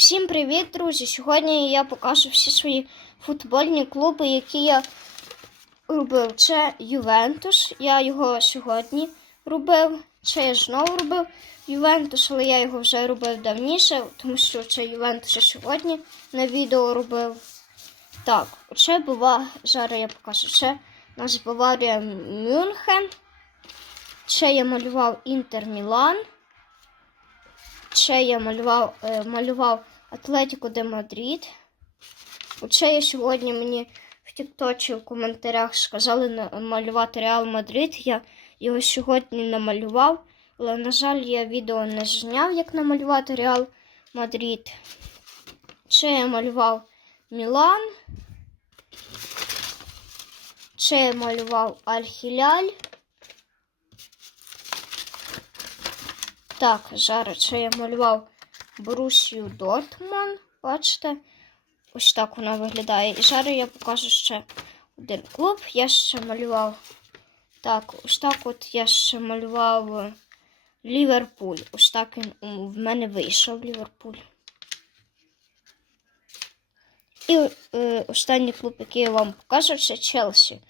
Всім привіт, друзі! Сьогодні я покажу всі свої футбольні клуби, які я робив. Це Ювентус. Я його сьогодні робив. Це я знову робив Ювентус, але я його вже робив давніше, тому що це Ювентус я сьогодні на відео робив. Так, оце була, зараз я покажу. Це у нас Баварія Мюнхен. Це я малював Інтер Мілан. Ще я малював, е, малював Атлетіко де Мадрид. Оце я сьогодні мені в Тікточі в коментарях сказали малювати Реал Мадрид. Я його сьогодні намалював, але, на жаль, я відео не зняв, як намалювати Реал Мадрид. Це я малював Мілан. Це я малював Аль-Хіляль. Так, зараз це я малював Борусію Дортман. Бачите? Ось так вона виглядає. І зараз я покажу ще один клуб. Я ще малював. Так, ось так от я ще малював е, Ліверпуль. Ось так він в мене вийшов Ліверпуль. І е, останній клуб, який я вам покажу, це Челсі.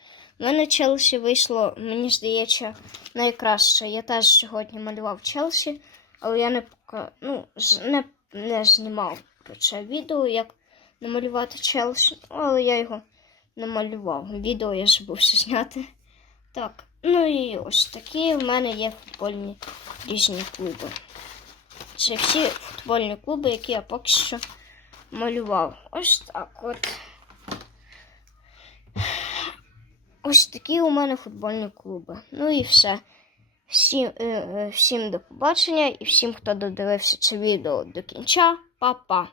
У мене Челсі вийшло, мені здається, найкраще. Я теж сьогодні малював Челсі, але я не пока, ну, не, не знімав це відео, як намалювати Челсі, Ну, але я його намалював. Відео я забувся зняти. Так, ну і ось такі в мене є футбольні різні клуби. Це всі футбольні клуби, які я поки що малював. Ось так от. Ось такі у мене футбольні клуби. Ну і все. Всім, е, е, всім до побачення і всім, хто додивився це відео до кінця, па-па!